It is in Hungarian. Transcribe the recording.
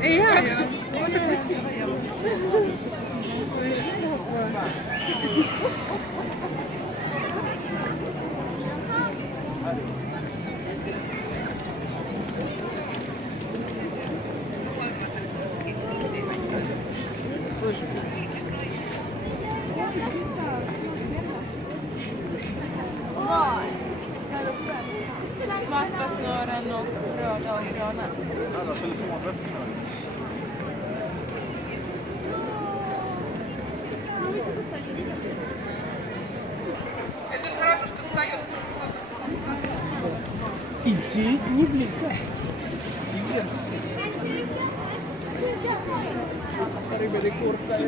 Реально? Вот так вот. Svarta snören och röda och gröna. Иди, не блика. Sarebbe le corta e